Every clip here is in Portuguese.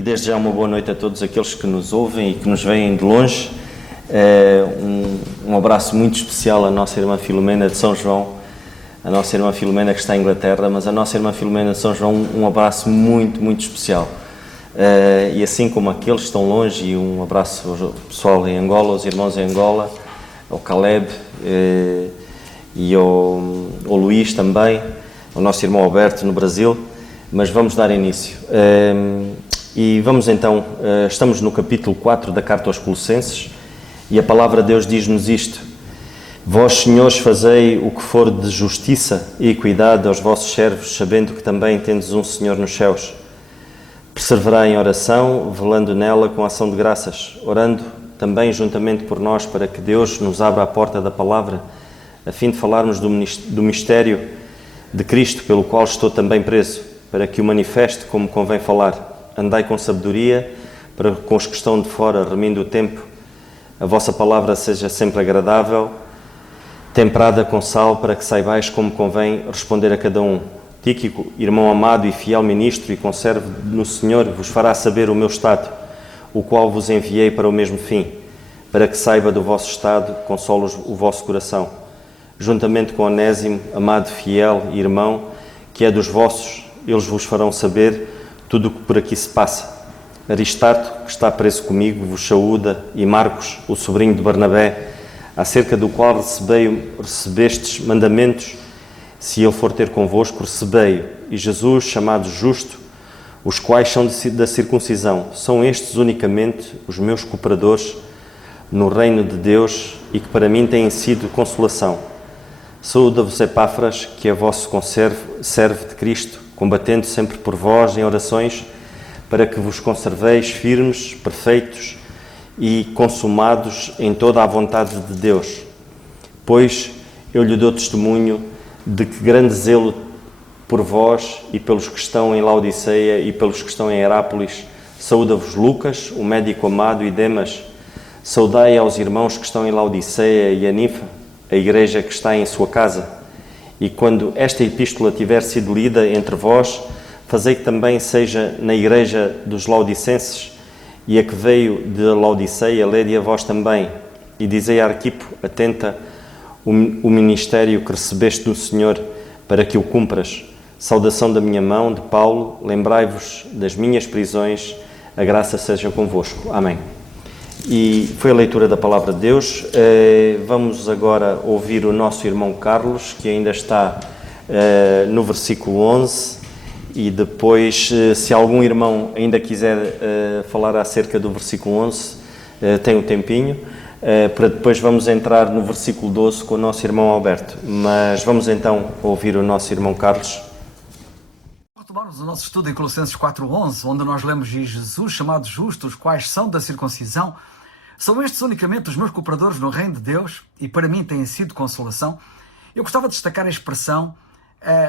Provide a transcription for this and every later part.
e desde já uma boa noite a todos aqueles que nos ouvem e que nos veem de longe. Um abraço muito especial à nossa irmã Filomena de São João, a nossa irmã Filomena que está em Inglaterra, mas a nossa irmã Filomena de São João, um abraço muito, muito especial. E assim como aqueles que estão longe, e um abraço ao pessoal em Angola, aos irmãos em Angola, ao Caleb e ao Luís também, ao nosso irmão Alberto no Brasil. Mas vamos dar início. E vamos então, estamos no capítulo 4 da Carta aos Colossenses, e a palavra de Deus diz-nos isto: Vós, senhores, fazei o que for de justiça e equidade aos vossos servos, sabendo que também tendes um Senhor nos céus. Perseverai em oração, velando nela com ação de graças, orando também juntamente por nós, para que Deus nos abra a porta da palavra, a fim de falarmos do mistério de Cristo, pelo qual estou também preso, para que o manifeste como convém falar. Andai com sabedoria, para com os que estão de fora, remindo o tempo, a vossa palavra seja sempre agradável, temperada com sal, para que saibais como convém responder a cada um. Tíquico, irmão amado e fiel ministro e conservo no Senhor, vos fará saber o meu estado, o qual vos enviei para o mesmo fim, para que saiba do vosso estado, console o vosso coração. Juntamente com Onésimo, amado, fiel e irmão, que é dos vossos, eles vos farão saber tudo o que por aqui se passa. Aristarco, que está preso comigo, vos saúda, e Marcos, o sobrinho de Barnabé, acerca do qual recebestes mandamentos. Se ele for ter convosco, recebei-o. E Jesus, chamado Justo, os quais são da circuncisão, são estes unicamente os meus cooperadores no reino de Deus e que para mim têm sido consolação. Saúda-vos Epáfras, que é vosso servo de Cristo, combatendo sempre por vós em orações, para que vos conserveis firmes, perfeitos e consumados em toda a vontade de Deus. Pois eu lhe dou testemunho de que grande zelo por vós e pelos que estão em Laodiceia e pelos que estão em Herápolis. Saúda-vos Lucas, o médico amado, e Demas. Saudai aos irmãos que estão em Laodiceia e a Ninfa, a igreja que está em sua casa. E quando esta epístola tiver sido lida entre vós, fazei que também seja na igreja dos Laodicenses, e a que veio de Laodiceia, lede a vós também. E dizei a Arquipo, atenta, o ministério que recebeste do Senhor, para que o cumpras. Saudação da minha mão, de Paulo, lembrai-vos das minhas prisões, a graça seja convosco. Amém. E foi a leitura da palavra de Deus. Vamos agora ouvir o nosso irmão Carlos, que ainda está no versículo 11, e depois, se algum irmão ainda quiser falar acerca do versículo 11, tem um tempinho, para depois vamos entrar no versículo 12 com o nosso irmão Alberto. Mas vamos então ouvir o nosso irmão Carlos. Retomamos o nosso estudo em Colossenses 4:11, onde nós lemos: de Jesus, chamado Justo, os quais são da circuncisão, são estes unicamente os meus cooperadores no reino de Deus, e para mim têm sido consolação. Eu gostava de destacar a expressão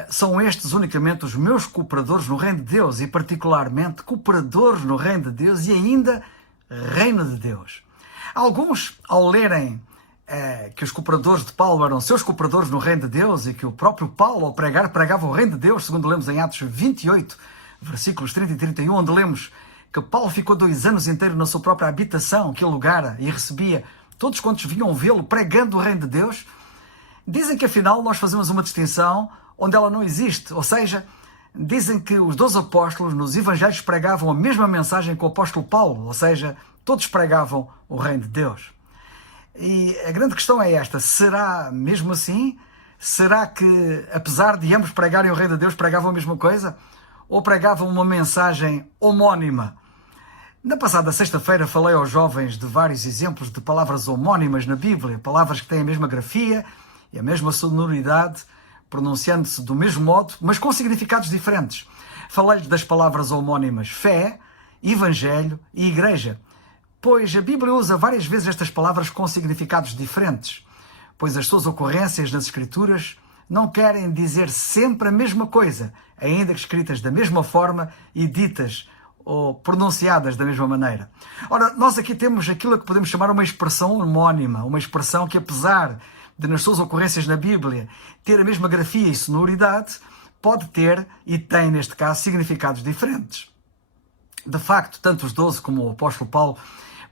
são estes unicamente os meus cooperadores no reino de Deus, e particularmente cooperadores no reino de Deus e ainda reino de Deus. Alguns, ao lerem que os cooperadores de Paulo eram seus cooperadores no reino de Deus, e que o próprio Paulo, ao pregar, pregava o reino de Deus, segundo lemos em Atos 28, versículos 30 e 31, onde lemos que Paulo ficou 2 anos inteiros na sua própria habitação que alugara e recebia todos quantos vinham vê-lo pregando o reino de Deus. Dizem que afinal nós fazemos uma distinção onde ela não existe, ou seja, dizem que os 12 apóstolos nos evangelhos pregavam a mesma mensagem que o apóstolo Paulo, ou seja, todos pregavam o reino de Deus. E a grande questão é esta: será mesmo assim? Será que, apesar de ambos pregarem o reino de Deus, pregavam a mesma coisa? Ou pregavam uma mensagem homónima? Na passada sexta-feira falei aos jovens de vários exemplos de palavras homónimas na Bíblia, palavras que têm a mesma grafia e a mesma sonoridade, pronunciando-se do mesmo modo, mas com significados diferentes. Falei-lhes das palavras homónimas fé, evangelho e igreja, pois a Bíblia usa várias vezes estas palavras com significados diferentes, pois as suas ocorrências nas Escrituras não querem dizer sempre a mesma coisa, ainda que escritas da mesma forma e ditas ou pronunciadas da mesma maneira. Ora, nós aqui temos aquilo que podemos chamar uma expressão homónima, uma expressão que, apesar de nas suas ocorrências na Bíblia ter a mesma grafia e sonoridade, pode ter, e tem neste caso, significados diferentes. De facto, tanto os 12 como o apóstolo Paulo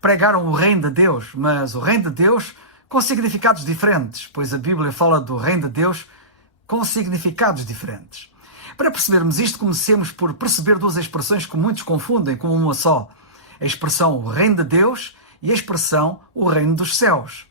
pregaram o reino de Deus, mas o reino de Deus com significados diferentes, pois a Bíblia fala do reino de Deus com significados diferentes. Para percebermos isto, comecemos por perceber duas expressões que muitos confundem como uma só. A expressão o reino de Deus e a expressão o reino dos céus.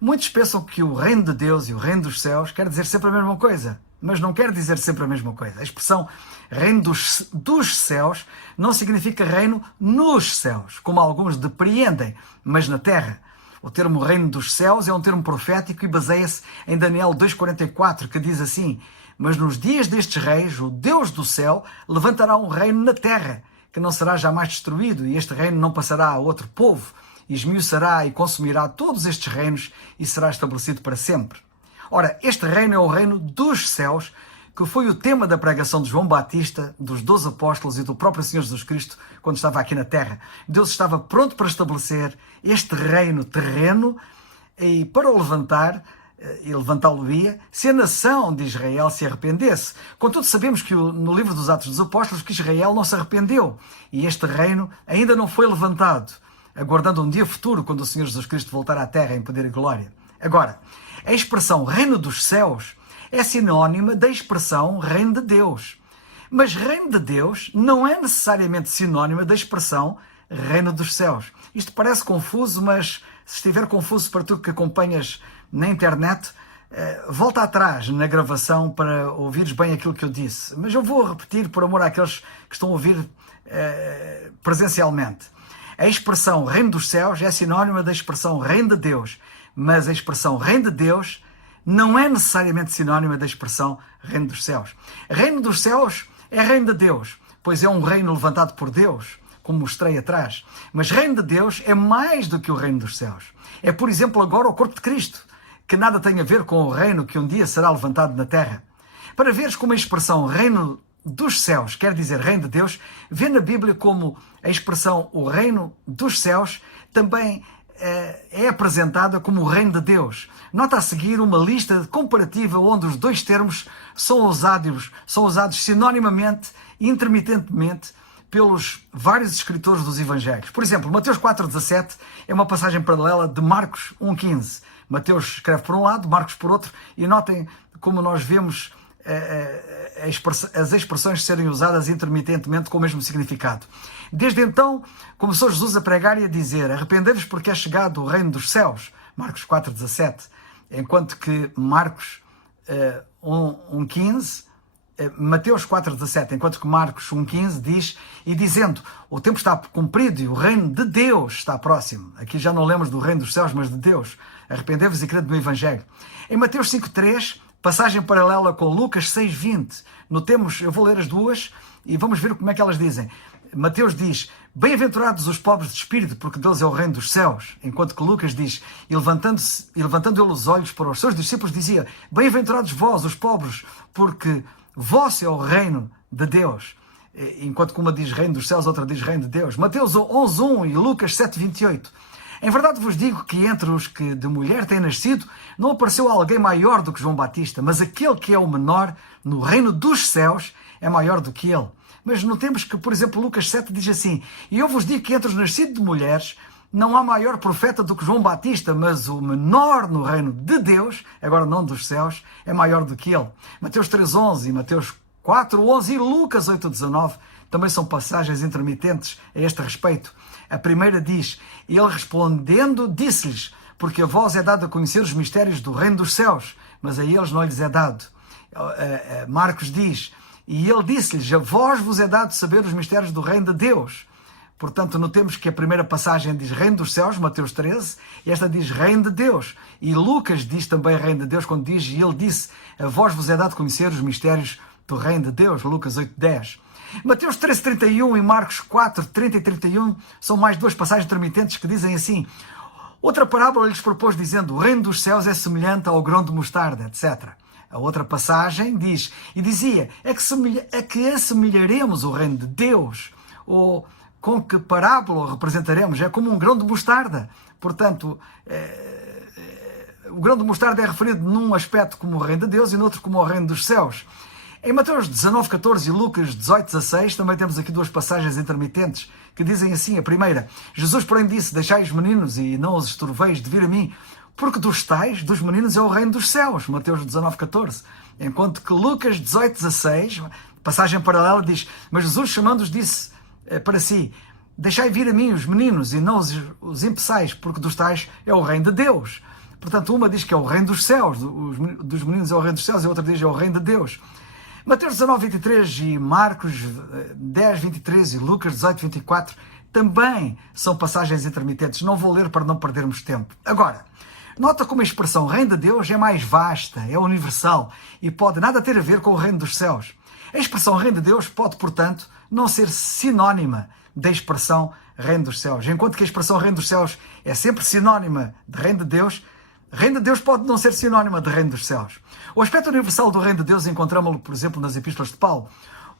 Muitos pensam que o reino de Deus e o reino dos céus quer dizer sempre a mesma coisa, mas não quer dizer sempre a mesma coisa. A expressão reino dos céus não significa reino nos céus, como alguns depreendem, mas na terra. O termo reino dos céus é um termo profético e baseia-se em Daniel 2,44, que diz assim: mas nos dias destes reis, o Deus do céu levantará um reino na terra, que não será jamais destruído, e este reino não passará a outro povo, e esmiuçará e consumirá todos estes reinos, e será estabelecido para sempre. Ora, este reino é o reino dos céus, que foi o tema da pregação de João Batista, dos 12 apóstolos e do próprio Senhor Jesus Cristo, quando estava aqui na terra. Deus estava pronto para estabelecer este reino terreno e para o levantar, e levantá-lo-ia, se a nação de Israel se arrependesse. Contudo, sabemos que no livro dos Atos dos Apóstolos que Israel não se arrependeu e este reino ainda não foi levantado, aguardando um dia futuro, quando o Senhor Jesus Cristo voltar à terra em poder e glória. Agora, a expressão reino dos céus é sinónima da expressão reino de Deus. Mas reino de Deus não é necessariamente sinónima da expressão reino dos céus. Isto parece confuso, mas se estiver confuso para tu que acompanhas na internet, volta atrás na gravação para ouvires bem aquilo que eu disse. Mas eu vou repetir por amor àqueles que estão a ouvir presencialmente. A expressão reino dos céus é sinónima da expressão reino de Deus, mas a expressão reino de Deus não é necessariamente sinónima da expressão reino dos céus. Reino dos céus é reino de Deus, pois é um reino levantado por Deus, como mostrei atrás. Mas reino de Deus é mais do que o reino dos céus. É, por exemplo, agora o corpo de Cristo, que nada tem a ver com o reino que um dia será levantado na terra. Para veres como a expressão reino dos céus quer dizer reino de Deus, vê na Bíblia como a expressão o reino dos céus também é apresentada como o reino de Deus. Nota a seguir uma lista comparativa onde os dois termos são usados sinonimamente e intermitentemente pelos vários escritores dos Evangelhos. Por exemplo, Mateus 4,17 é uma passagem paralela de Marcos 1,15. Mateus escreve por um lado, Marcos por outro, e notem como nós vemos as expressões serem usadas intermitentemente com o mesmo significado. Desde então, começou Jesus a pregar e a dizer: arrependei-vos porque é chegado o reino dos céus, Marcos 4,17, enquanto que Marcos 1,15, Mateus 4,17, enquanto que Marcos 1,15 diz, e dizendo, o tempo está cumprido e o reino de Deus está próximo. Aqui já não lemos do reino dos céus, mas de Deus. Arrependei-vos e crede no Evangelho. Em Mateus 5,3, passagem paralela com Lucas 6,20, notemos, eu vou ler as duas e vamos ver como é que elas dizem. Mateus diz, bem-aventurados os pobres de espírito, porque Deus é o reino dos céus. Enquanto que Lucas diz, e levantando ele os olhos para os seus discípulos, dizia, bem-aventurados vós, os pobres, porque vosso é o reino de Deus. Enquanto que uma diz reino dos céus, outra diz reino de Deus. Mateus 11,1 e Lucas 7,28. Em verdade vos digo que entre os que de mulher têm nascido, não apareceu alguém maior do que João Batista, mas aquele que é o menor no reino dos céus é maior do que ele. Mas notemos que, por exemplo, Lucas 7 diz assim, e eu vos digo que entre os nascidos de mulheres não há maior profeta do que João Batista, mas o menor no reino de Deus, agora não dos céus, é maior do que ele. Mateus 3,11 e Mateus 4,11 e Lucas 8,19 também são passagens intermitentes a este respeito. A primeira diz, ele respondendo disse-lhes, porque a vós é dado a conhecer os mistérios do reino dos céus, mas a eles não lhes é dado. Marcos diz, e ele disse-lhes, a vós vos é dado saber os mistérios do reino de Deus. Portanto, notemos que a primeira passagem diz reino dos céus, Mateus 13, e esta diz reino de Deus. E Lucas diz também reino de Deus, quando diz, e ele disse, a vós vos é dado conhecer os mistérios do reino de Deus, Lucas 8,10. Mateus 13,31 e Marcos 4,30 e 31 são mais duas passagens intermitentes que dizem assim, outra parábola lhes propôs dizendo, o reino dos céus é semelhante ao grão de mostarda, etc. A outra passagem diz, e dizia, é que assemelharemos o reino de Deus, ou com que parábola representaremos? É como um grão de mostarda. Portanto, o grão de mostarda é referido num aspecto como o reino de Deus e no outro como o reino dos céus. Em Mateus 19:14 e Lucas 18:16 também temos aqui duas passagens intermitentes que dizem assim. A primeira: Jesus, porém, disse: deixai os meninos e não os estorveis de vir a mim, porque dos tais, dos meninos, é o reino dos céus. Mateus 19:14. Enquanto que Lucas 18:16, passagem paralela, diz: mas Jesus, chamando-os, disse para si: deixai vir a mim os meninos e não os impeçais, porque dos tais é o reino de Deus. Portanto, uma diz que é o reino dos céus, dos meninos é o reino dos céus, e a outra diz que é o reino de Deus. Mateus 19:23 e Marcos 10:23 e Lucas 18:24 também são passagens intermitentes. Não vou ler para não perdermos tempo. Agora, nota como a expressão reino de Deus é mais vasta, é universal e pode nada ter a ver com o reino dos céus. A expressão reino de Deus pode, portanto, não ser sinónima da expressão reino dos céus. Enquanto que a expressão reino dos céus é sempre sinónima de reino de Deus pode não ser sinónima de reino dos céus. O aspecto universal do reino de Deus encontramos-lo, por exemplo, nas epístolas de Paulo.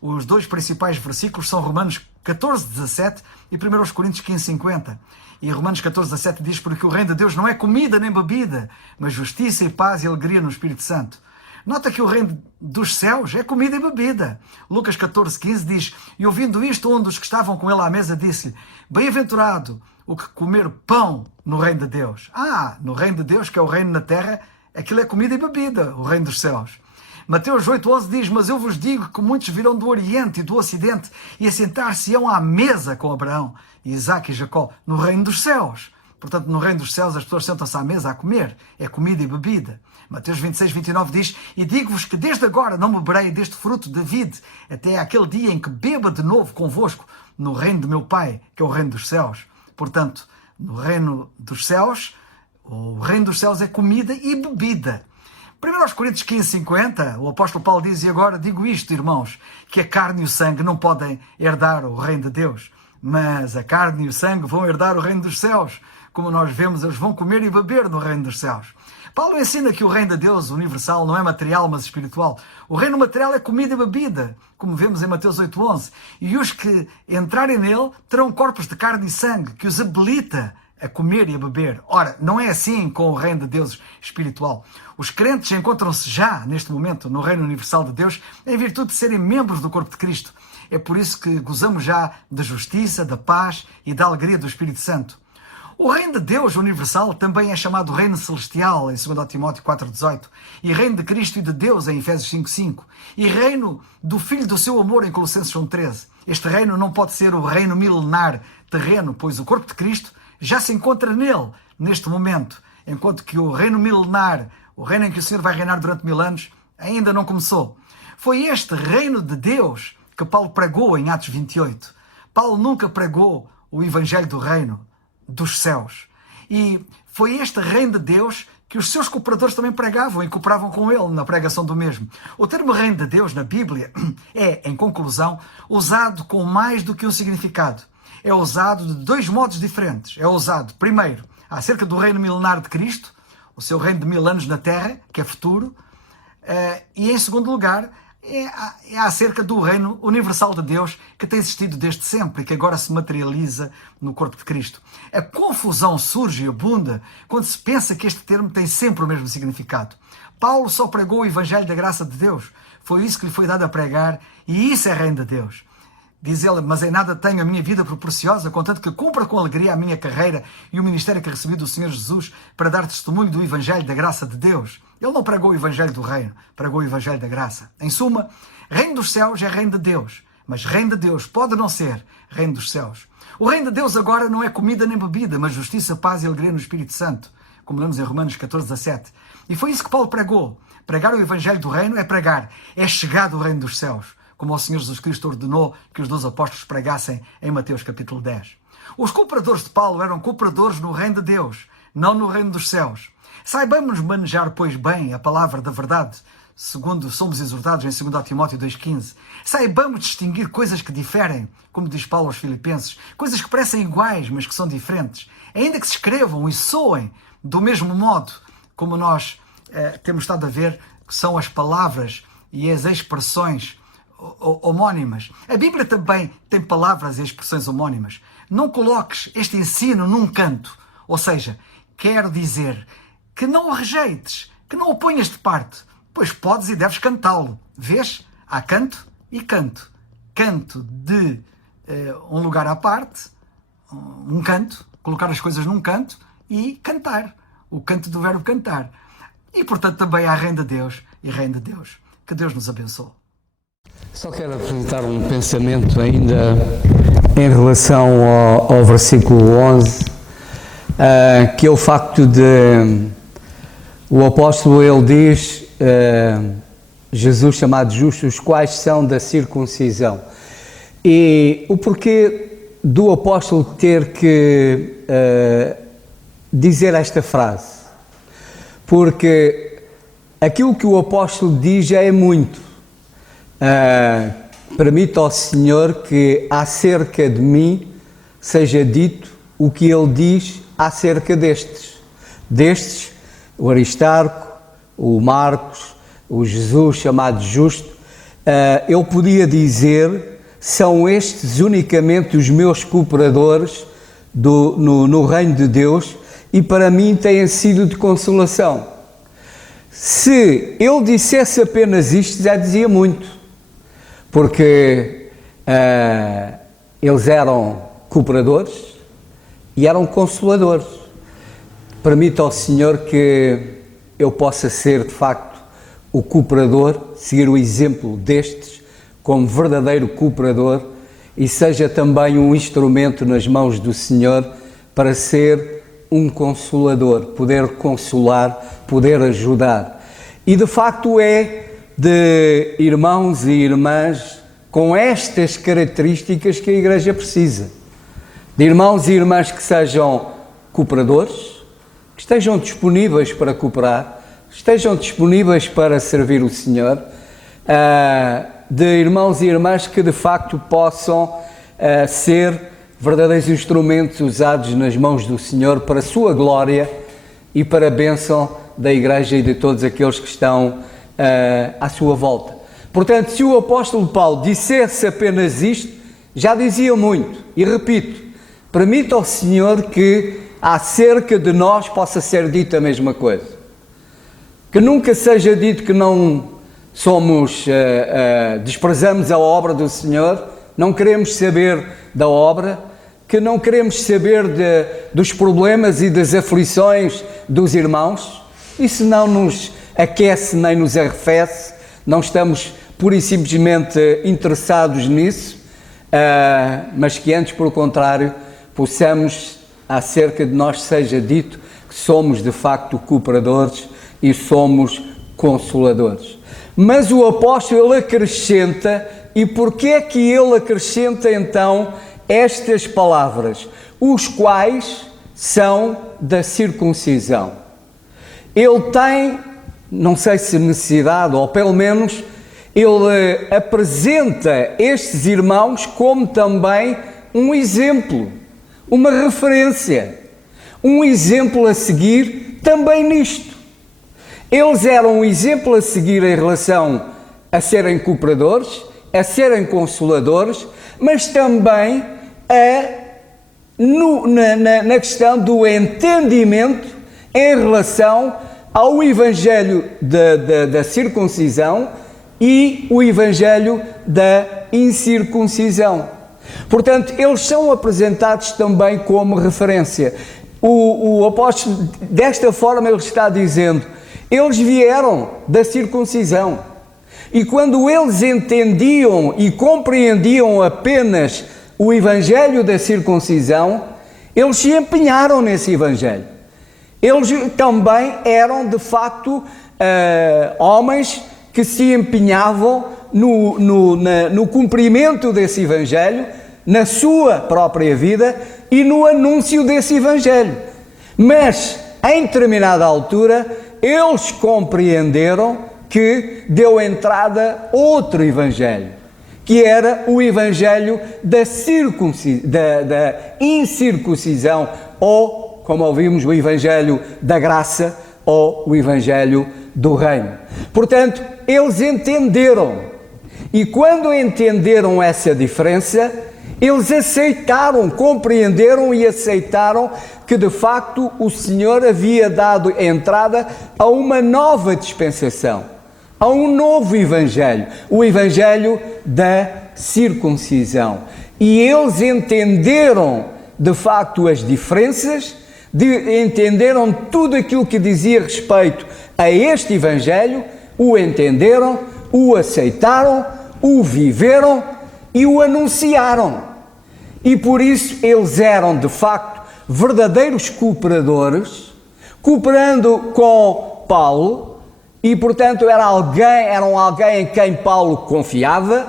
Os dois principais versículos são Romanos 14:17 e 1 Coríntios 15:50. E Romanos 14:17 diz: porque o reino de Deus não é comida nem bebida, mas justiça e paz e alegria no Espírito Santo. Nota que o reino dos céus é comida e bebida. Lucas 14:15 diz: e ouvindo isto, um dos que estavam com ele à mesa disse-lhe: bem-aventurado o que comer pão no reino de Deus. No reino de Deus, que é o reino na terra, aquilo é comida e bebida, o reino dos céus. Mateus 8:11 diz: mas eu vos digo que muitos virão do Oriente e do Ocidente e assentar-se-ão à mesa com Abraão, Isaque e Jacó, no reino dos céus. Portanto, no reino dos céus as pessoas sentam-se à mesa a comer, é comida e bebida. Mateus 26:29 diz: e digo-vos que desde agora não beberei deste fruto da vide, até aquele dia em que beba de novo convosco no reino de meu Pai, que é o reino dos céus. Portanto, no reino dos céus, o reino dos céus é comida e bebida. 1 Coríntios 15:50, o apóstolo Paulo diz: e agora digo isto, irmãos, que a carne e o sangue não podem herdar o reino de Deus, mas a carne e o sangue vão herdar o reino dos céus. Como nós vemos, eles vão comer e beber no reino dos céus. Paulo ensina que o reino de Deus universal não é material, mas espiritual. O reino material é comida e bebida, como vemos em Mateus 8:11. E os que entrarem nele terão corpos de carne e sangue, que os habilita a comer e a beber. Ora, não é assim com o reino de Deus espiritual. Os crentes encontram-se já, neste momento, no reino universal de Deus, em virtude de serem membros do corpo de Cristo. É por isso que gozamos já da justiça, da paz e da alegria do Espírito Santo. O reino de Deus universal também é chamado reino celestial, em 2 Timóteo 4:18, e reino de Cristo e de Deus, em Efésios 5:5, e reino do Filho do seu amor, em Colossenses 1:13. Este reino não pode ser o reino milenar terreno, pois o corpo de Cristo já se encontra nele, neste momento, enquanto que o reino milenar, o reino em que o Senhor vai reinar durante 1000 anos, ainda não começou. Foi este reino de Deus que Paulo pregou em Atos 28. Paulo nunca pregou o evangelho do reino dos céus. E foi este reino de Deus que os seus cooperadores também pregavam e cooperavam com ele na pregação do mesmo. O termo reino de Deus na Bíblia é, em conclusão, usado com mais do que um significado. É usado de dois modos diferentes. É usado, primeiro, acerca do reino milenar de Cristo, o seu reino de 1000 anos na terra, que é futuro, e em segundo lugar, é acerca do reino universal de Deus que tem existido desde sempre e que agora se materializa no corpo de Cristo. A confusão surge e abunda quando se pensa que este termo tem sempre o mesmo significado. Paulo só pregou o evangelho da graça de Deus. Foi isso que lhe foi dado a pregar e isso é reino de Deus. Diz ele: mas em nada tenho a minha vida por preciosa, contanto que cumpra com alegria a minha carreira e o ministério que recebi do Senhor Jesus para dar testemunho do evangelho da graça de Deus. Ele não pregou o evangelho do reino, pregou o evangelho da graça. Em suma, reino dos céus é reino de Deus, mas reino de Deus pode não ser reino dos céus. O reino de Deus agora não é comida nem bebida, mas justiça, paz e alegria no Espírito Santo, como lemos em Romanos 14:17. E foi isso que Paulo pregou. Pregar o evangelho do reino é pregar, é chegado o reino dos céus, como o Senhor Jesus Cristo ordenou que os 12 apóstolos pregassem em Mateus capítulo 10. Os cooperadores de Paulo eram cooperadores no reino de Deus, não no reino dos céus. Saibamos manejar, pois, bem a palavra da verdade, segundo somos exortados em 2 Timóteo 2:15. Saibamos distinguir coisas que diferem, como diz Paulo aos Filipenses, coisas que parecem iguais, mas que são diferentes, ainda que se escrevam e soem do mesmo modo, como nós temos estado a ver, que são as palavras e as expressões homónimas. A Bíblia também tem palavras e expressões homónimas. Não coloques este ensino num canto, ou seja, quero dizer que não o rejeites, que não o ponhas de parte, pois podes e deves cantá-lo. Vês? Há canto e canto. Canto de um lugar à parte, um canto, colocar as coisas num canto e cantar. O canto do verbo cantar. E, portanto, também há reino de Deus e reino de Deus. Que Deus nos abençoe. Só quero apresentar um pensamento ainda em relação ao versículo 11, que é o facto de o apóstolo, ele diz, Jesus chamado justo, os quais são da circuncisão. E o porquê do apóstolo ter que dizer esta frase? Porque aquilo que o apóstolo diz já é muito. Permita ao Senhor que acerca de mim seja dito o que ele diz acerca destes, o Aristarco, o Marcos, o Jesus chamado justo. Ele podia dizer, são estes unicamente os meus cooperadores no reino de Deus, e para mim têm sido de consolação. Se ele dissesse apenas isto, já dizia muito, porque eles eram cooperadores e eram consoladores. Permita ao Senhor que eu possa ser, de facto, o cooperador, seguir o exemplo destes como verdadeiro cooperador e seja também um instrumento nas mãos do Senhor para ser um consolador, poder consolar, poder ajudar. E de facto é de irmãos e irmãs com estas características que a Igreja precisa. De irmãos e irmãs que sejam cooperadores, que estejam disponíveis para cooperar, estejam disponíveis para servir o Senhor, de irmãos e irmãs que de facto possam ser verdadeiros instrumentos usados nas mãos do Senhor para a sua glória e para a bênção da Igreja e de todos aqueles que estão à sua volta. Portanto, se o apóstolo Paulo dissesse apenas isto, já dizia muito. E repito, permita ao Senhor que acerca de nós possa ser dito a mesma coisa. Que nunca seja dito que não somos, desprezamos a obra do Senhor, não queremos saber da obra, que não queremos saber dos problemas e das aflições dos irmãos. Isso não nos aquece nem nos arrefece, não estamos pura e simplesmente interessados nisso, mas que antes, pelo contrário, possamos, acerca de nós seja dito que somos de facto cooperadores e somos consoladores. Mas o apóstolo, ele acrescenta, e porquê é que ele acrescenta então estas palavras? Os quais são da circuncisão. Ele tem, não sei se necessidade, ou pelo menos, ele apresenta estes irmãos como também um exemplo, uma referência, um exemplo a seguir também nisto. Eles eram um exemplo a seguir em relação a serem cooperadores, a serem consoladores, mas também na questão do entendimento em relação ao Evangelho da circuncisão e o Evangelho da incircuncisão. Portanto, eles são apresentados também como referência. O apóstolo, desta forma, ele está dizendo, eles vieram da circuncisão. E quando eles entendiam e compreendiam apenas o Evangelho da circuncisão, eles se empenharam nesse Evangelho. Eles também eram, de facto, homens que se empenhavam no cumprimento desse Evangelho, na sua própria vida e no anúncio desse Evangelho. Mas, em determinada altura, eles compreenderam que deu entrada outro Evangelho, que era o Evangelho da incircuncisão, ou, como ouvimos, o Evangelho da graça, ou o Evangelho do reino. Portanto, eles entenderam, e quando entenderam essa diferença, eles aceitaram, compreenderam e aceitaram que de facto o Senhor havia dado entrada a uma nova dispensação, a um novo evangelho, o evangelho da circuncisão. E eles entenderam de facto as diferenças, entenderam tudo aquilo que dizia respeito a este evangelho, o entenderam, o aceitaram, o viveram e o anunciaram. E por isso eles eram de facto verdadeiros cooperadores, cooperando com Paulo, e portanto eram alguém em quem Paulo confiava,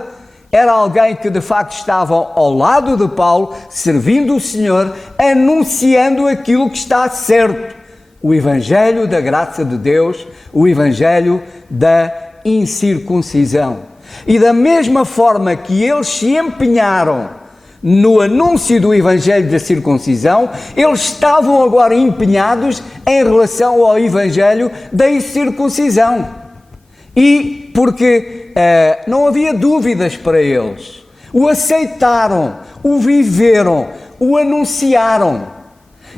era alguém que de facto estavam ao lado de Paulo, servindo o Senhor, anunciando aquilo que está certo, o evangelho da graça de Deus, o evangelho da incircuncisão. E da mesma forma que eles se empenharam no anúncio do evangelho da circuncisão, eles estavam agora empenhados em relação ao evangelho da incircuncisão. E porque não havia dúvidas para eles, o aceitaram, o viveram, o anunciaram.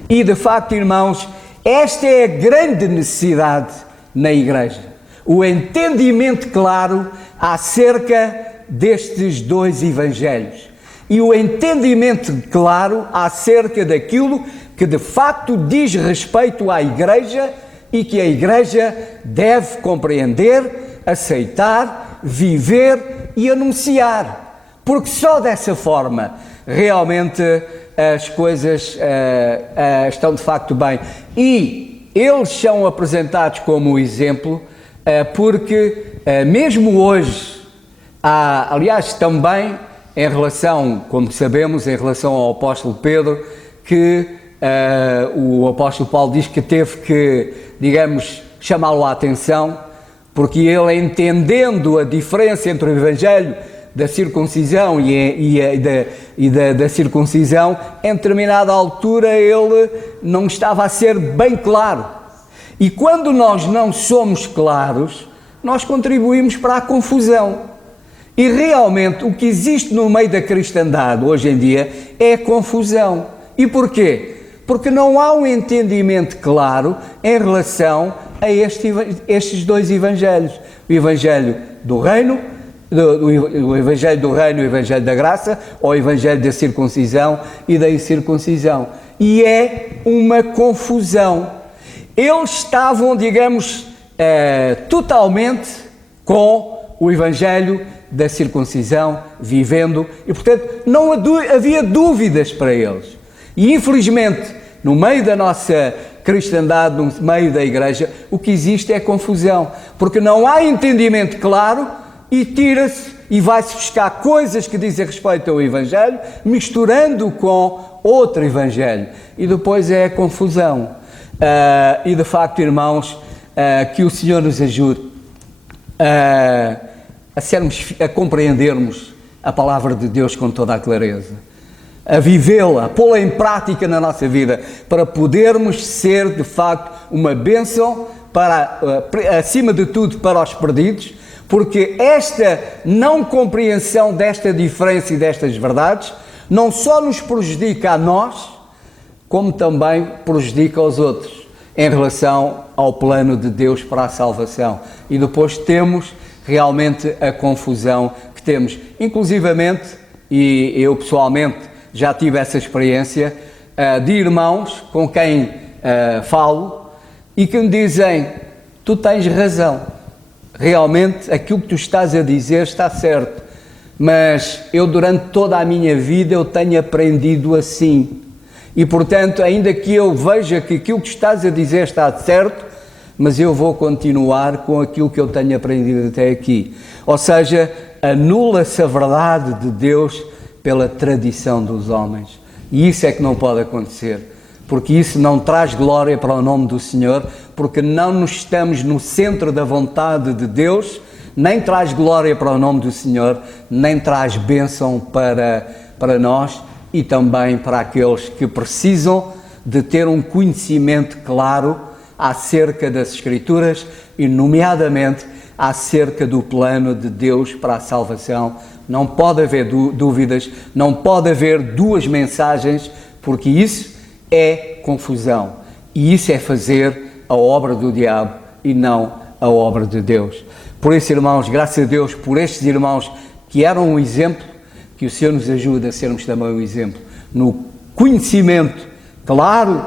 E de facto, irmãos, esta é a grande necessidade na igreja, o entendimento claro acerca destes dois evangelhos e o entendimento claro acerca daquilo que de facto diz respeito à igreja e que a igreja deve compreender, aceitar, viver e anunciar, porque só dessa forma realmente as coisas estão de facto bem. E eles são apresentados como exemplo porque mesmo hoje, aliás também em relação, como sabemos, em relação ao apóstolo Pedro, que o apóstolo Paulo diz que teve que, digamos, chamá-lo à atenção, porque ele, entendendo a diferença entre o evangelho da circuncisão e da circuncisão, em determinada altura ele não estava a ser bem claro. E quando nós não somos claros, nós contribuímos para a confusão. E realmente o que existe no meio da cristandade hoje em dia é confusão. E porquê? Porque não há um entendimento claro em relação a estes dois evangelhos. O evangelho do reino, o evangelho do reino e o evangelho da graça, ou o evangelho da circuncisão e da incircuncisão. E é uma confusão. Eles estavam, digamos, totalmente com o evangelho da circuncisão, vivendo, e portanto não havia dúvidas para eles. E infelizmente, no meio da nossa cristandade, no meio da igreja, o que existe é confusão, porque não há entendimento claro e tira-se e vai-se buscar coisas que dizem respeito ao evangelho, misturando com outro evangelho, e depois é a confusão. E de facto, irmãos, que o Senhor nos ajude a compreendermos a palavra de Deus com toda a clareza, a vivê-la, a pô-la em prática na nossa vida, para podermos ser de facto uma bênção para, acima de tudo, para os perdidos, porque esta não compreensão desta diferença e destas verdades não só nos prejudica a nós, como também prejudica aos outros em relação ao plano de Deus para a salvação. E depois temos realmente a confusão que temos, inclusivamente, e eu pessoalmente já tive essa experiência, de irmãos com quem falo e que me dizem: tu tens razão, realmente aquilo que tu estás a dizer está certo, mas eu durante toda a minha vida eu tenho aprendido assim, e portanto, ainda que eu veja que aquilo que estás a dizer está certo, mas eu vou continuar com aquilo que eu tenho aprendido até aqui. Ou seja, anula-se a verdade de Deus pela tradição dos homens. E isso é que não pode acontecer, porque isso não traz glória para o nome do Senhor, porque não estamos no centro da vontade de Deus, nem traz glória para o nome do Senhor, nem traz bênção para nós e também para aqueles que precisam de ter um conhecimento claro acerca das Escrituras e, nomeadamente, acerca do plano de Deus para a salvação. Não pode haver dúvidas, não pode haver duas mensagens, porque isso é confusão. E isso é fazer a obra do diabo e não a obra de Deus. Por isso, irmãos, graças a Deus por estes irmãos que eram um exemplo, que o Senhor nos ajude a sermos também um exemplo no conhecimento claro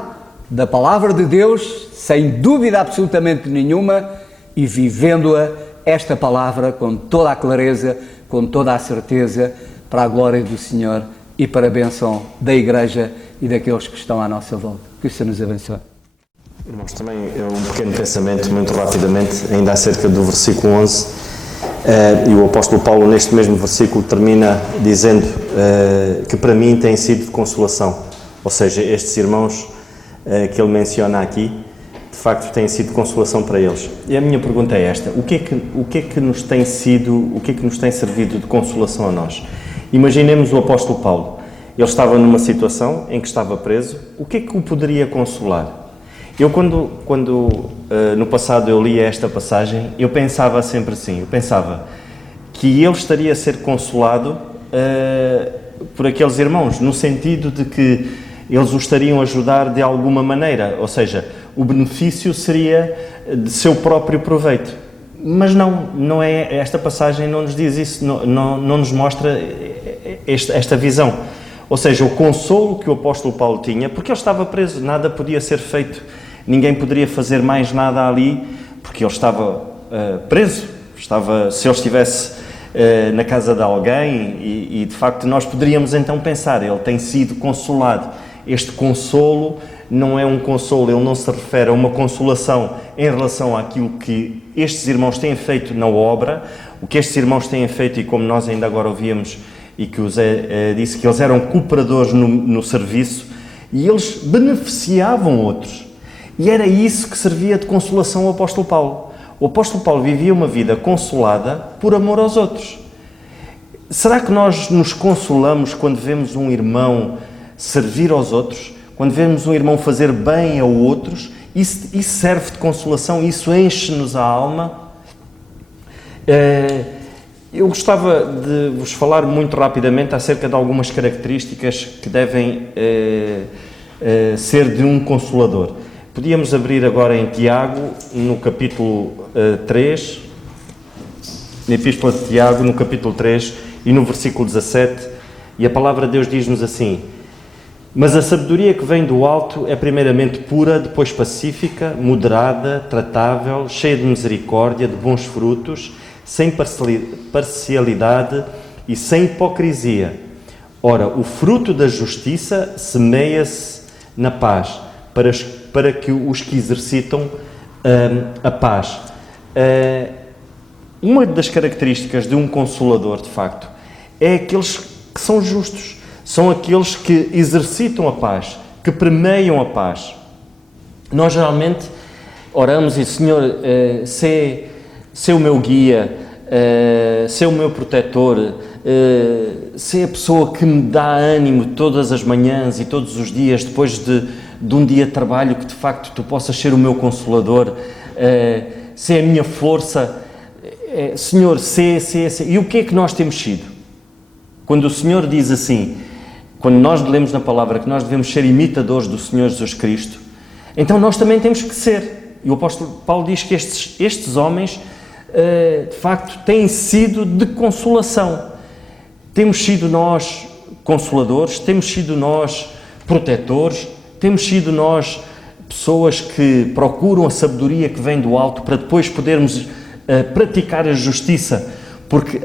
da palavra de Deus, sem dúvida absolutamente nenhuma, e vivendo-a, esta palavra, com toda a clareza, com toda a certeza, para a glória do Senhor e para a bênção da Igreja e daqueles que estão à nossa volta. Que o Senhor nos abençoe. Irmãos, também um pequeno pensamento, muito rapidamente, ainda acerca do versículo 11, e o apóstolo Paulo, neste mesmo versículo, termina dizendo que para mim tem sido de consolação, ou seja, estes irmãos que ele menciona aqui, de facto têm sido de consolação para eles. E a minha pergunta é esta: o que é que nos tem servido de consolação a nós? Imaginemos o apóstolo Paulo, ele estava numa situação em que estava preso, o que é que o poderia consolar? Eu quando no passado eu lia esta passagem, eu pensava sempre assim, eu pensava que ele estaria a ser consolado por aqueles irmãos, no sentido de que eles o estariam a ajudar de alguma maneira, ou seja, o benefício seria de seu próprio proveito. Mas não é, esta passagem não nos diz isso, não nos mostra esta visão. Ou seja, o consolo que o apóstolo Paulo tinha, porque ele estava preso, nada podia ser feito, ninguém poderia fazer mais nada ali, porque ele estava preso, se ele estivesse na casa de alguém, e de facto nós poderíamos então pensar, ele tem sido consolado. Este consolo não é um consolo, ele não se refere a uma consolação em relação àquilo que estes irmãos têm feito na obra, o que estes irmãos têm feito, e como nós ainda agora ouvíamos, e que o Zé disse que eles eram cooperadores no serviço, e eles beneficiavam outros. E era isso que servia de consolação ao apóstolo Paulo. O apóstolo Paulo vivia uma vida consolada por amor aos outros. Será que nós nos consolamos quando vemos um irmão servir aos outros? Quando vemos um irmão fazer bem a outros? Isso serve de consolação? Isso enche-nos a alma? Eu gostava de vos falar muito rapidamente acerca de algumas características que devem ser de um consolador. Podíamos abrir agora em Tiago, no capítulo 3, na Epístola de Tiago, no capítulo 3 e no versículo 17, e a palavra de Deus diz-nos assim: mas a sabedoria que vem do alto é primeiramente pura, depois pacífica, moderada, tratável, cheia de misericórdia, de bons frutos, sem parcialidade e sem hipocrisia. Ora, o fruto da justiça semeia-se na paz, para que os que exercitam a paz. Uma das características de um consolador, de facto, é aqueles que são justos, são aqueles que exercitam a paz, que permeiam a paz. Nós geralmente oramos e, Senhor, sê o meu guia, sê o meu protetor, sê a pessoa que me dá ânimo todas as manhãs e todos os dias, depois de um dia de trabalho, que de facto tu possas ser o meu consolador, sê a minha força, Senhor, sê. E o que é que nós temos sido? Quando o Senhor diz assim, quando nós lemos na palavra que nós devemos ser imitadores do Senhor Jesus Cristo, então nós também temos que ser. E o apóstolo Paulo diz que estes homens, de facto, têm sido de consolação. Temos sido nós consoladores, temos sido nós protetores, temos sido nós pessoas que procuram a sabedoria que vem do alto para depois podermos praticar a justiça, porque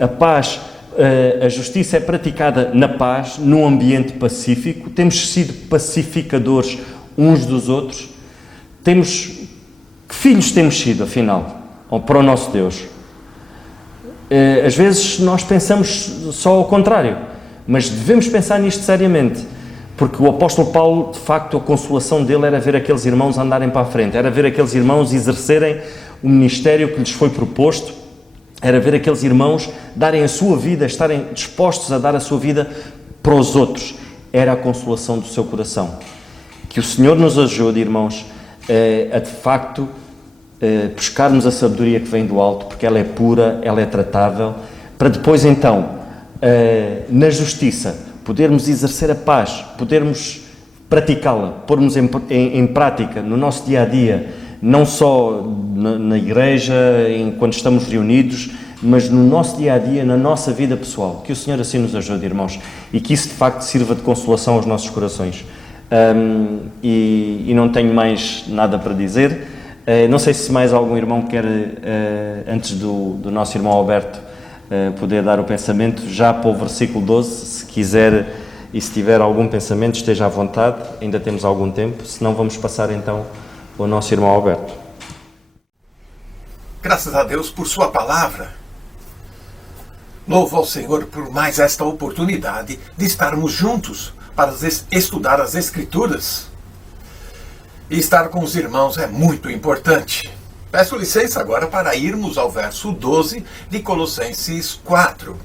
a justiça é praticada na paz, num ambiente pacífico. Temos sido pacificadores uns dos outros. Que filhos temos sido, afinal, para o nosso Deus? Às vezes nós pensamos só ao contrário, mas devemos pensar nisto seriamente, porque o apóstolo Paulo, de facto, a consolação dele era ver aqueles irmãos andarem para a frente, era ver aqueles irmãos exercerem o ministério que lhes foi proposto, era ver aqueles irmãos darem a sua vida, estarem dispostos a dar a sua vida para os outros. Era a consolação do seu coração. Que o Senhor nos ajude, irmãos, a de facto buscarmos a sabedoria que vem do alto, porque ela é pura, ela é tratável, para depois então, na justiça, podermos exercer a paz, podermos praticá-la, pormos em prática no nosso dia-a-dia, não só na igreja, quando estamos reunidos, mas no nosso dia-a-dia, na nossa vida pessoal. Que o Senhor assim nos ajude, irmãos, e que isso de facto sirva de consolação aos nossos corações. E não tenho mais nada para dizer. Não sei se mais algum irmão quer, antes do nosso irmão Alberto poder dar o pensamento, já para o versículo 12, se quiser e se tiver algum pensamento, esteja à vontade, ainda temos algum tempo, senão vamos passar então ao nosso irmão Alberto. Graças a Deus por sua palavra. Louvo ao Senhor por mais esta oportunidade de estarmos juntos para estudar as Escrituras. E estar com os irmãos é muito importante. Peço licença agora para irmos ao verso 12 de Colossenses 4.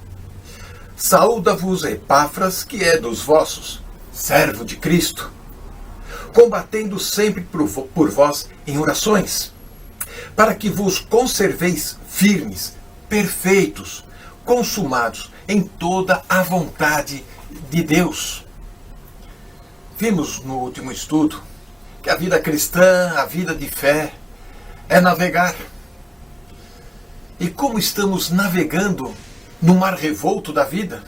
Saúda-vos Epáfras, que é dos vossos, servo de Cristo, combatendo sempre por vós em orações, para que vos conserveis firmes, perfeitos, consumados em toda a vontade de Deus. Vimos no último estudo que a vida cristã, a vida de fé, é navegar. E como estamos navegando no mar revolto da vida?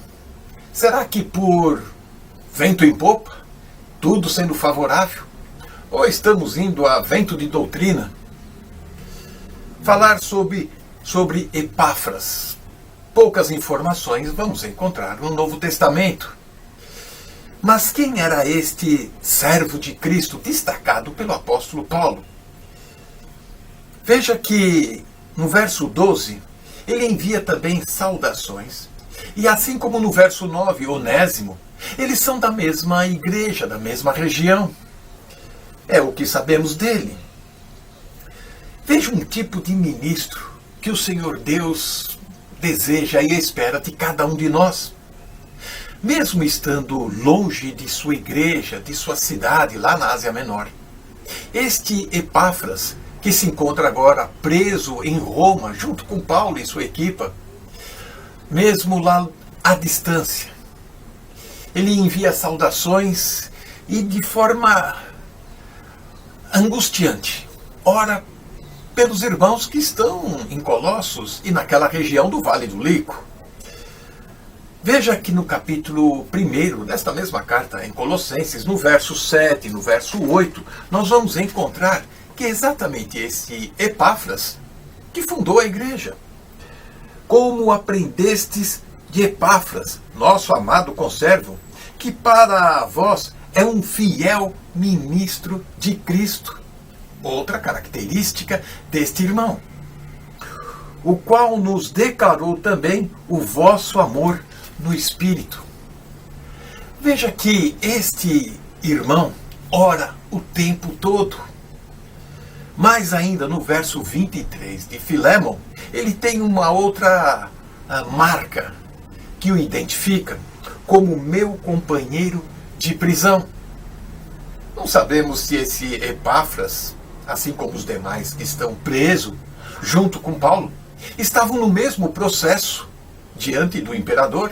Será que por vento em popa, tudo sendo favorável? Ou estamos indo a vento de doutrina? Falar sobre Epáfras. Poucas informações vamos encontrar no Novo Testamento. Mas quem era este servo de Cristo destacado pelo apóstolo Paulo? Veja que no verso 12, ele envia também saudações. E assim como no verso 9, Onésimo, eles são da mesma igreja, da mesma região. É o que sabemos dele. Veja um tipo de ministro que o Senhor Deus deseja e espera de cada um de nós. Mesmo estando longe de sua igreja, de sua cidade, lá na Ásia Menor, este Epáfras, que se encontra agora preso em Roma, junto com Paulo e sua equipa, mesmo lá à distância, ele envia saudações e de forma angustiante ora pelos irmãos que estão em Colossos e naquela região do Vale do Lico. Veja que no capítulo 1 desta mesma carta, em Colossenses, no verso 7, no verso 8, nós vamos encontrar que é exatamente esse Epáfras que fundou a igreja. Como aprendestes de Epáfras, nosso amado conservo, que para vós é um fiel ministro de Cristo. Outra característica deste irmão, o qual nos declarou também o vosso amor no Espírito. Veja que este irmão ora o tempo todo. Mais ainda no verso 23 de Filémon, ele tem uma outra marca que o identifica como meu companheiro de prisão. Não sabemos se esse Epáfras, assim como os demais que estão presos junto com Paulo, estavam no mesmo processo diante do imperador,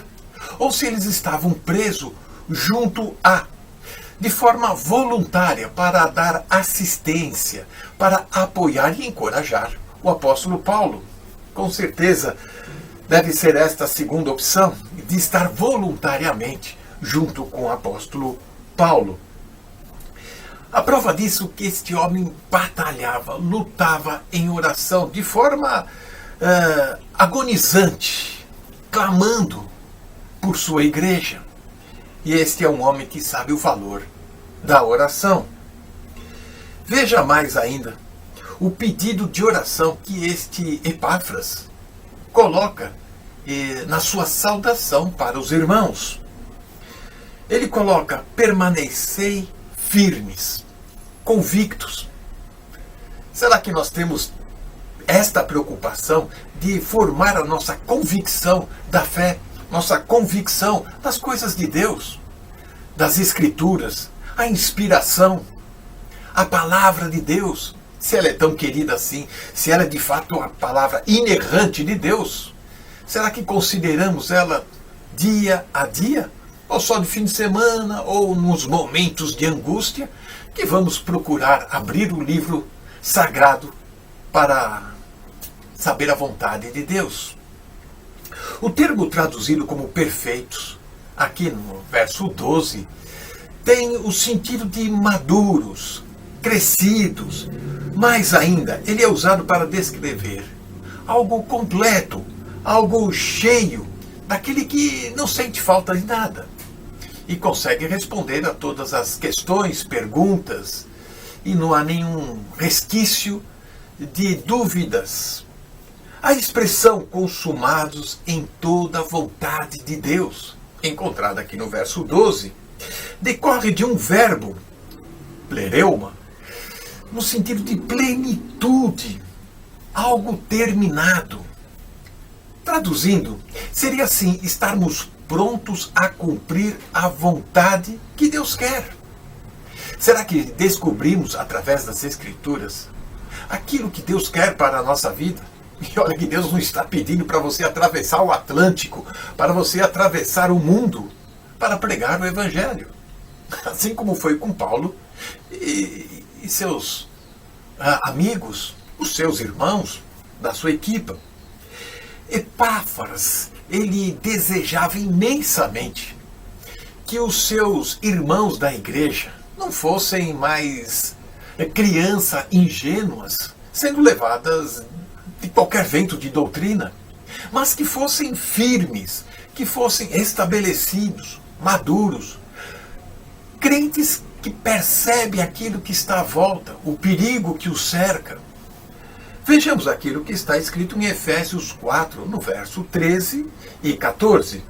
ou se eles estavam presos junto de forma voluntária para dar assistência, para apoiar e encorajar o apóstolo Paulo. Com certeza deve ser esta a segunda opção, de estar voluntariamente junto com o apóstolo Paulo. A prova disso é que este homem batalhava, lutava em oração de forma agonizante, clamando por sua igreja. E este é um homem que sabe o valor da oração. Veja mais ainda o pedido de oração que este Epáfras coloca na sua saudação para os irmãos. Ele coloca: permanecei firmes, convictos. Será que nós temos esta preocupação de formar a nossa convicção da fé, nossa convicção das coisas de Deus, das Escrituras, a inspiração, a palavra de Deus, se ela é tão querida assim, se ela é de fato a palavra inerrante de Deus? Será que consideramos ela dia a dia? Ou só de fim de semana, ou nos momentos de angústia, que vamos procurar abrir o livro sagrado para saber a vontade de Deus. O termo traduzido como perfeitos, aqui no verso 12, tem o sentido de maduros, crescidos. Mais ainda, ele é usado para descrever algo completo, algo cheio, daquele que não sente falta de nada e consegue responder a todas as questões, perguntas, e não há nenhum resquício de dúvidas. A expressão consumados em toda a vontade de Deus, encontrada aqui no verso 12, decorre de um verbo, plereuma, no sentido de plenitude, algo terminado. Traduzindo, seria assim estarmos prontos a cumprir a vontade que Deus quer. Será que descobrimos através das Escrituras aquilo que Deus quer para a nossa vida? E olha que Deus não está pedindo para você atravessar o Atlântico, para você atravessar o mundo, para pregar o Evangelho. Assim como foi com Paulo e seus amigos, os seus irmãos da sua equipa. Epáfras, ele desejava imensamente que os seus irmãos da igreja não fossem mais crianças ingênuas, sendo levadas de qualquer vento de doutrina, mas que fossem firmes, que fossem estabelecidos, maduros, crentes que percebem aquilo que está à volta, o perigo que os cerca. Vejamos aquilo que está escrito em Efésios 4, no verso 13 e 14.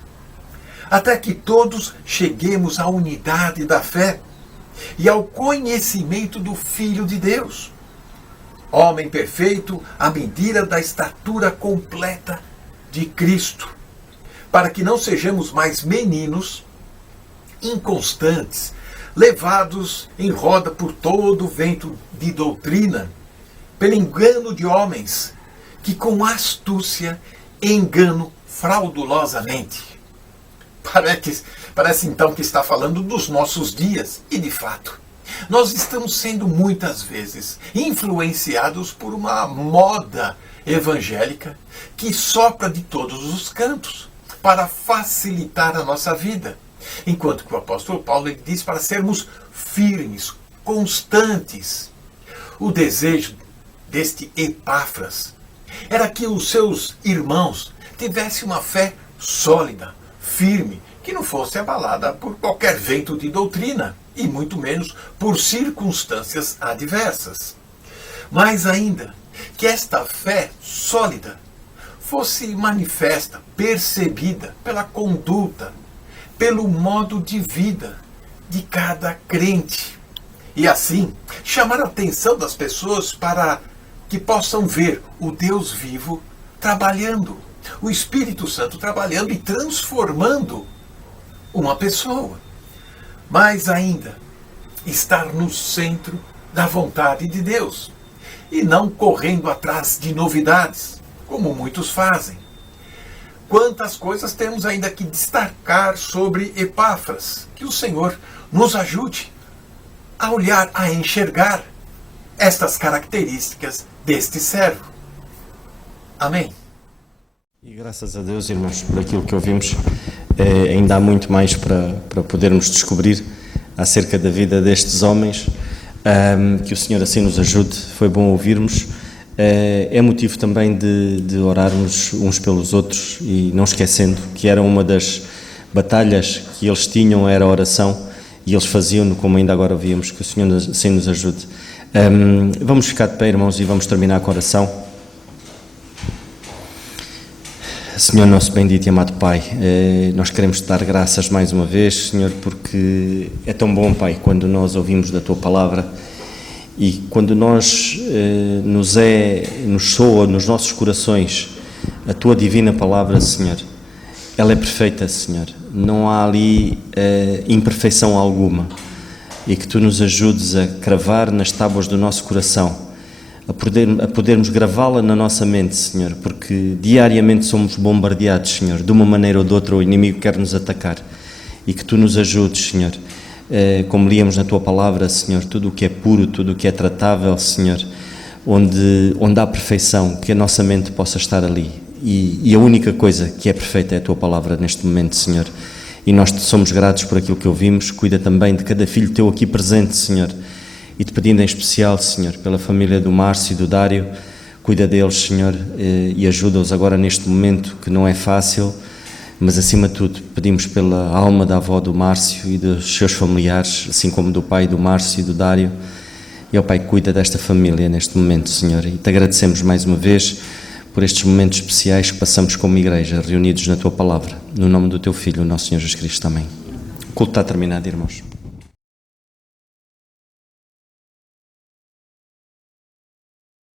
Até que todos cheguemos à unidade da fé e ao conhecimento do Filho de Deus, homem perfeito à medida da estatura completa de Cristo, para que não sejamos mais meninos inconstantes, levados em roda por todo o vento de doutrina, pelo engano de homens, que com astúcia enganam fraudulosamente. Parece então que está falando dos nossos dias, e de fato, nós estamos sendo muitas vezes influenciados por uma moda evangélica que sopra de todos os cantos para facilitar a nossa vida. Enquanto que o apóstolo Paulo ele diz para sermos firmes, constantes. O desejo deste Epáfras era que os seus irmãos tivessem uma fé sólida, firme, que não fosse abalada por qualquer vento de doutrina, e muito menos por circunstâncias adversas. Mais ainda, que esta fé sólida fosse manifesta, percebida pela conduta, pelo modo de vida de cada crente. E assim, chamar a atenção das pessoas para que possam ver o Deus vivo trabalhando, o Espírito Santo trabalhando e transformando uma pessoa. Mais ainda, estar no centro da vontade de Deus e não correndo atrás de novidades, como muitos fazem. Quantas coisas temos ainda que destacar sobre Epáfras, que o Senhor nos ajude a olhar, a enxergar estas características deste servo. Amém. E graças a Deus, irmãos, por aquilo que ouvimos, ainda há muito mais para podermos descobrir acerca da vida destes homens. Que o Senhor assim nos ajude. Foi bom ouvirmos. É motivo também de orarmos uns pelos outros e não esquecendo que era uma das batalhas que eles tinham, era a oração, e eles faziam-no como ainda agora ouvimos. Que o Senhor assim nos ajude. Vamos ficar de pé, irmãos, e vamos terminar com a oração. Senhor nosso bendito e amado Pai, nós queremos te dar graças mais uma vez, Senhor, porque é tão bom, Pai, quando nós ouvimos da Tua Palavra e quando nos soa nos nossos corações a Tua divina Palavra, Senhor. Ela é perfeita, Senhor, não há ali imperfeição alguma, e que Tu nos ajudes a cravar nas tábuas do nosso coração, a podermos gravá-la na nossa mente, Senhor, porque diariamente somos bombardeados, Senhor, de uma maneira ou de outra o inimigo quer nos atacar, e que Tu nos ajudes, Senhor, como líamos na Tua Palavra, Senhor, tudo o que é puro, tudo o que é tratável, Senhor, onde há perfeição, que a nossa mente possa estar ali. E a única coisa que é perfeita é a Tua Palavra neste momento, Senhor. E nós te somos gratos por aquilo que ouvimos. Cuida também de cada filho Teu aqui presente, Senhor. E te pedindo em especial, Senhor, pela família do Márcio e do Dário, cuida deles, Senhor, e ajuda-os agora neste momento que não é fácil, mas acima de tudo pedimos pela alma da avó do Márcio e dos seus familiares, assim como do pai do Márcio e do Dário. E ó Pai, cuida desta família neste momento, Senhor, e te agradecemos mais uma vez por estes momentos especiais que passamos como igreja, reunidos na Tua Palavra. No nome do Teu Filho, o nosso Senhor Jesus Cristo, amém. O culto está terminado, irmãos.